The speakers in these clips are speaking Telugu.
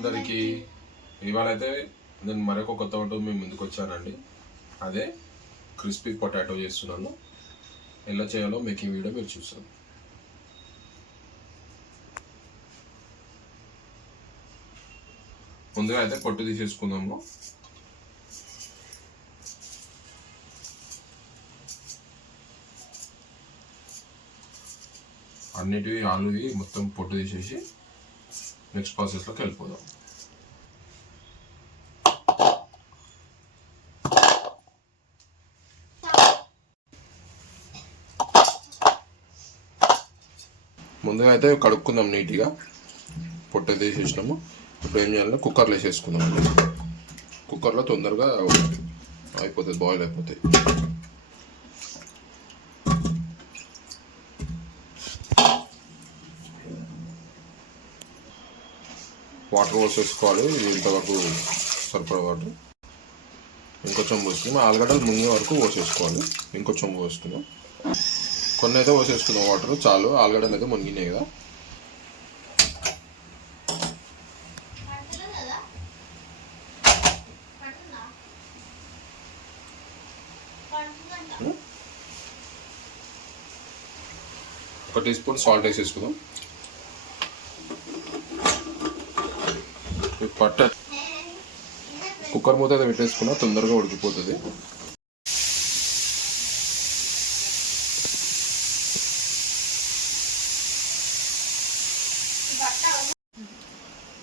అందరికి ఇవాళైతే నేను మరొక కొత్త వంట మేము ముందుకు వచ్చానండి. అదే క్రిస్పీ పొటాటో చేస్తున్నాను. ఎలా చేయాలో మేకింగ్ వీడియో మీరు చూస్తాను. ముందుగా అయితే పొట్టు తీసేసుకుందాము. అన్నిటివి ఆలువి మొత్తం పొట్టు తీసేసి నెక్స్ట్ ప్రాసెస్లోకి వెళ్ళిపోదాం. ముందుగా అయితే కడుక్కుందాం నీట్గా. పొట్టు తీసేసినాము. ఇప్పుడు ఏం చేయాలంటే కుక్కర్లో వేసేసుకుందాం. కుక్కర్లో తొందరగా అయిపోతుంది, బాయిల్ అయిపోతాయి. వాటర్ పోసేసుకోవాలి. ఇంతవరకు సరిపడా వాటర్ ఇంకొంచెం పోసుకుందాం. ఆలుగడ్డలు మునిగే వరకు పోసేసుకోవాలి. ఇంకొంచెం పోసుకుందాం. కొన్ని అయితే పోసేసుకుందాం వాటర్ చాలు. ఆలుగడ్డలు అయితే మునిగినాయి కదా. ఒక టీ స్పూన్ సాల్ట్ వేసేసుకుందాం. పట్ట కుక్కర్ మూత అయితే పెట్టేసుకున్నా తొందరగా ఉడికిపోతుంది.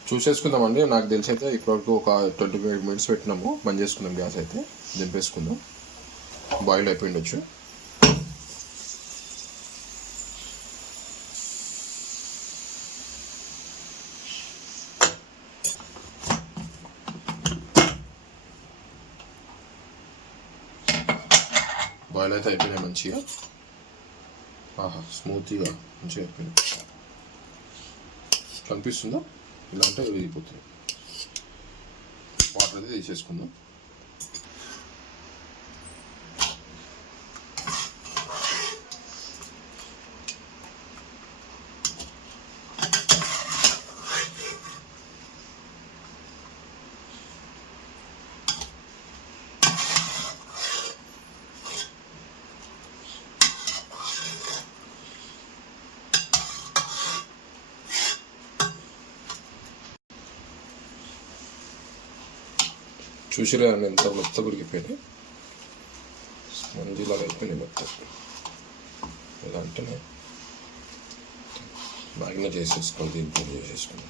చూసేసుకుందామండి. నాకు తెలిసి అయితే ఇప్పటివరకు ఒక 25 మినిట్స్ పెట్టినాము. బంద్ చేసుకుందాం గ్యాస్. అయితే దింపేసుకుందాం. బాయిల్ అయిపోయిండొచ్చు. బాయిల్ అయితే అయిపోయినాయి మంచిగా. స్మూత్గా మంచిగా అయిపోయింది. కనిపిస్తుందా? ఇలా అంటే విరిగిపోతుంది. వాటర్ అయితే తీసేసుకుందాం. చూసిరా ఎంత మొత్తం ఉడికిపోయినాయి. స్పంజీలాగా అయిపోయినాయి మొత్తం. ఇలా అంటే మ్యాగ్నేట్ చేసేసుకోవాలి. దీంతో చేసేసుకున్నాం.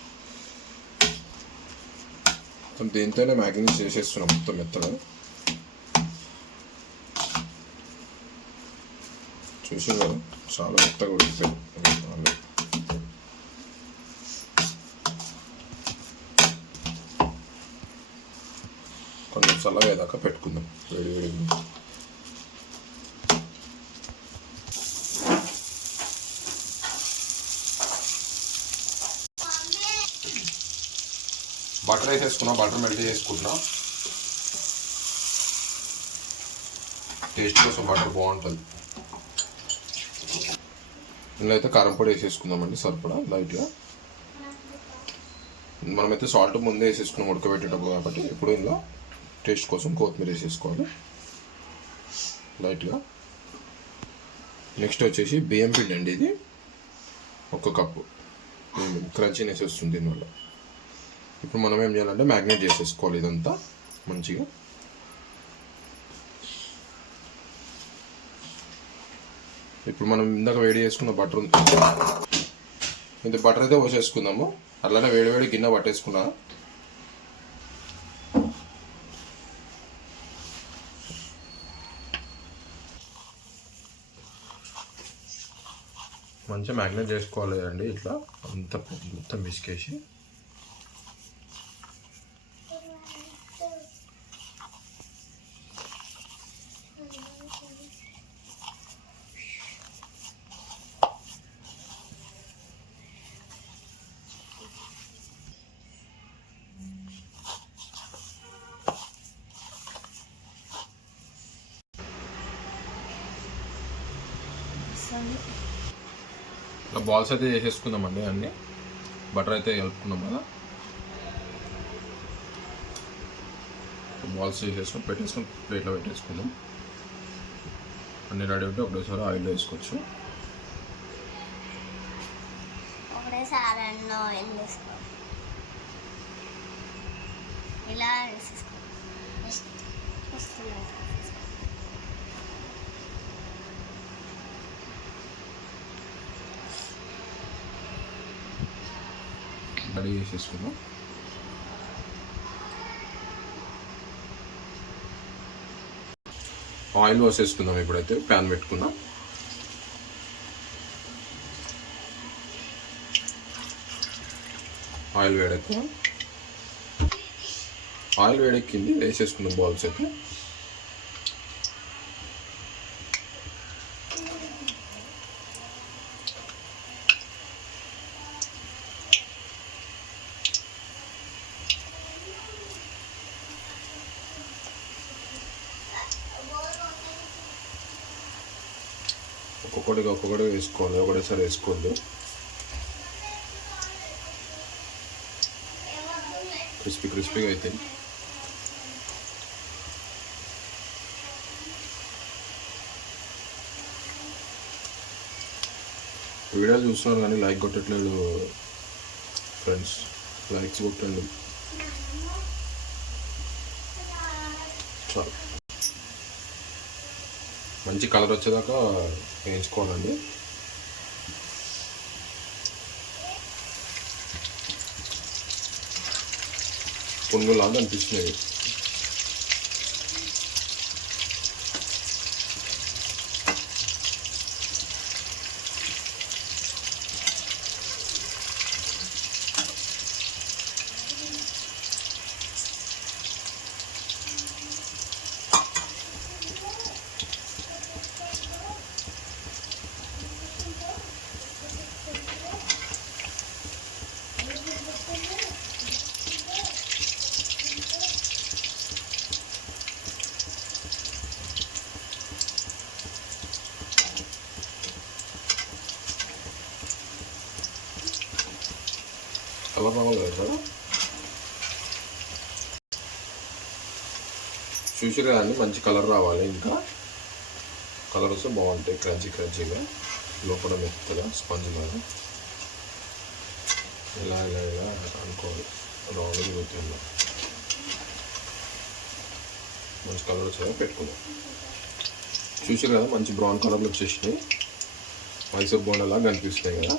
మొత్తం దీంతోనే మ్యాగ్నేట్ చేసేస్తున్నాం మొత్తం మెత్తగా. చూసిరా కదా చాలా మెత్తగా ఉడికిపోయింది. కొంచెం చల్లగా అయ్యేదాకా పెట్టుకుందాం. వేడి వేడి బటర్ వేసేసుకున్నా. బటర్ మెల్ట్ చేసుకుంటున్నా. టేస్ట్ కోసం బటర్ బాగుంటుంది. ఇందులో అయితే కారం పొడి వేసేసుకుందామండి సరిపడా లైట్గా. మనమైతే సాల్ట్ ముందే వేసేసుకున్నాం ఉడకబెట్టేటప్పుడు కాబట్టి. ఇప్పుడు ఇందులో టేస్ట్ కోసం కొత్తిమీర వేసేసుకోవాలి లైట్గా. నెక్స్ట్ వచ్చేసి బియ్యం పిండి అండి. ఇది 1 కప్పు క్రంచీనెస్ వస్తుంది దీనివల్ల. ఇప్పుడు మనం ఏం చేయాలంటే మ్యాగ్నేట్ చేసేసుకోవాలి ఇదంతా మంచిగా. ఇప్పుడు మనం ఇందాక వేడి చేసుకున్న బటర్ ఉంది. ఇంత బటర్ అయితే పోసేసుకుందాము. అలానే వేడి వేడి గిన్నె పట్టేసుకున్నా. మంచిగా మ్యాగ్నేట్ చేసుకోవాలి అండి. ఇట్లా అంత మొత్తం మిసికేసి బాల్స్ అయితే చేసేసుకుందామండి. అన్నీ బటర్ అయితే కలుపుకున్నాం కదా. బాల్స్ చేసేసుకొని పెట్టేసుకొని ప్లేట్లో పెట్టేసుకుందాం. అన్నీ రెడీ ఉంటే ఒకటేసారి ఆయిల్లో వేసుకోవచ్చు. ఇలా రెడీ చేసేసుకుందాం. ఆయిల్ పోసేసుకుందాం. ఇప్పుడైతే ప్యాన్ పెట్టుకుందాం. ఆయిల్ వేడెక్కింది. వేసేసుకుందాం బాల్స్ అయితే. ఒక్కొక్కటి వేసుకోవాలి, ఒకటేసారి వేసుకోవద్దు. క్రిస్పీగా అయితే వీడియో చూస్తున్నారు కానీ లైక్ కొట్టట్లేదు ఫ్రెండ్స్. లైక్స్ కొట్టండి చాలు. మంచి కలర్ వచ్చేదాకా వేయించుకోవాలండి. పునుగులాగా అనిపిస్తున్నాయి. కలర్ రావాలి కదా, చూసి కదండి. మంచి కలర్ రావాలి. ఇంకా కలర్ వస్తే బాగుంటాయి. క్రంచీగా లోపల మెత్తగా స్పంజ్ లాగా ఇలా అనుకోవాలి. రౌండ్గా పోతుందా మంచి కలర్ వచ్చేదా పెట్టుకుందాం. చూసారు కదా మంచి బ్రౌన్ కలర్లో వచ్చేసినాయి. మైసూర్ బోండలా కనిపిస్తున్నాయి కదా,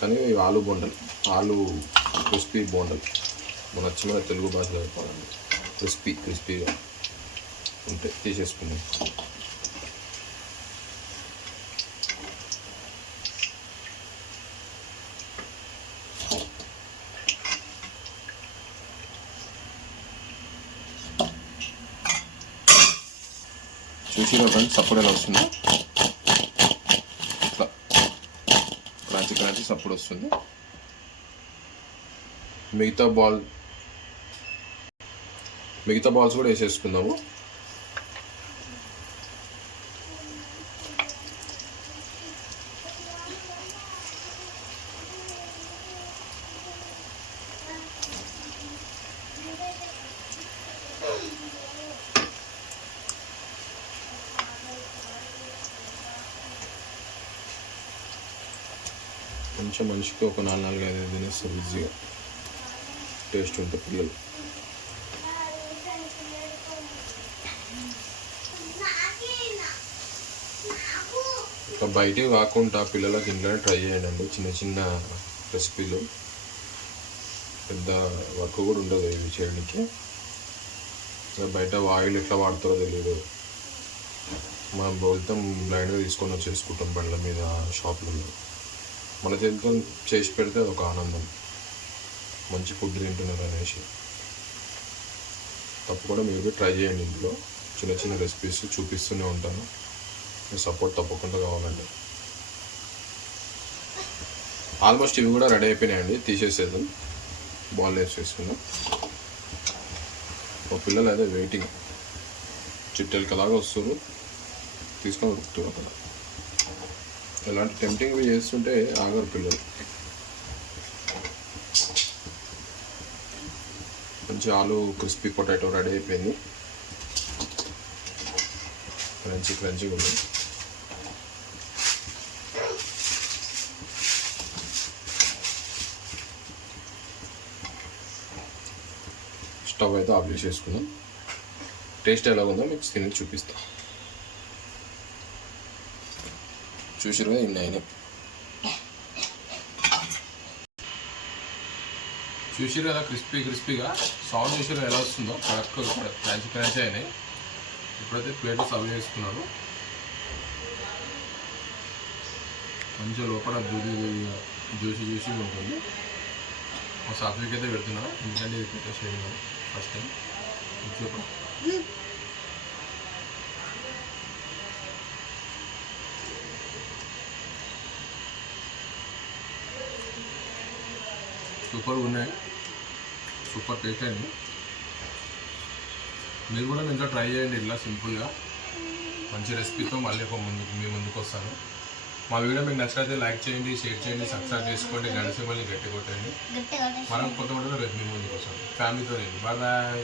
కానీ ఆలు బోండలు, ఆలు క్రిస్పీ బోండలు. మన నచ్చిన తెలుగు భాషలో చెప్పాలండి. క్రిస్పీగా ఉంటే తీసేసుకుందాం. చూసినా ఫ్రెండ్స్ సప్పుడు ఎలా వస్తుందో, ఇట్లా క్రాంచి సప్పుడు వస్తుంది. మిగతా బాల్స్ కూడా వేసేసుకుందాము. కొంచెం మనిషికి ఒక 4-5 తినేస్తారు ఈజీగా. టేస్ట్ ఉంటుంది పిల్లలు. ఇంకా బయటికి కాకుండా పిల్లలకి ఇంట్లోనే ట్రై చేయండి. చిన్న రెసిపీలు, పెద్ద వర్క్ కూడా ఉండదు ఇవి చేయడానికి. బయట ఆయిల్ ఎట్లా వాడతారో తెలియదు. మనం మొత్తం బ్లైండ్గా తీసుకొని వచ్చేసుకుంటాం బండ్ల మీద, షాపులలో. మన చేతితో చేసి పెడితే ఒక ఆనందం. మంచి ఫుడ్ తింటున్నారు అనేసి. తప్పకుండా మీరు ట్రై చేయండి ఇంట్లో. చిన్న రెసిపీస్ చూపిస్తూనే ఉంటాను. మీ సపోర్ట్ తప్పకుండా కావాలండి. ఆల్మోస్ట్ ఇవి కూడా రెడీ అయిపోయినాయండి. తీసేసేద్దాం. బాల్ వేసేసుకుందాం. మా పిల్లలు అదే వెయిటింగ్. చిట్టెలకలాగా వస్తారు, తీసుకొని ఉరుకుతారు అక్కడ. ఎలాంటి టెంప్టింగ్ చేస్తుంటే ఆగరు పిల్లలు. మంచి ఆలు క్రిస్పీ పొటాటో రెడీ అయిపోయింది. క్రంచీగా ఉంది. స్టవ్ అయితే ఆఫ్ చేసేసుకుందాం. టేస్ట్ ఎలా ఉందో మీకు తిని చూపిస్తా. చూసిరు కదా ఇన్ని అయినాయి. చూసిరు కదా క్రిస్పీగా సౌండ్ చూసిరు ఎలా వస్తుందో కరెక్ట్ క్రంచీ అయినాయి. ఇప్పుడైతే ప్లేట్ సర్వ్ చేసుకున్నాను. మంచిగా లోపల జ్యూసీ ఉంటుంది. ఒక సాత్విక్ అయితే పెడుతున్నాను, ఎందుకంటే ఇది పెట్టేసేది ఫస్ట్ టైం. చూప సూపర్గా ఉన్నాయి, సూపర్ టేస్ట్ అయింది. మీరు కూడా ఇంట్లో ట్రై చేయండి. ఇట్లా సింపుల్గా మంచి రెసిపీతో మళ్ళీ మీ ముందుకు వస్తాను. మా వీడియో మీకు నచ్చితే లైక్ చేయండి, షేర్ చేయండి, సబ్స్క్రైబ్ చేసుకోండి, గంట సింబల్ని గట్టి కొట్టండి. మనం కొత్త రేపు మీ ముందుకు వస్తాను ఫ్యామిలీతో. Bye bye.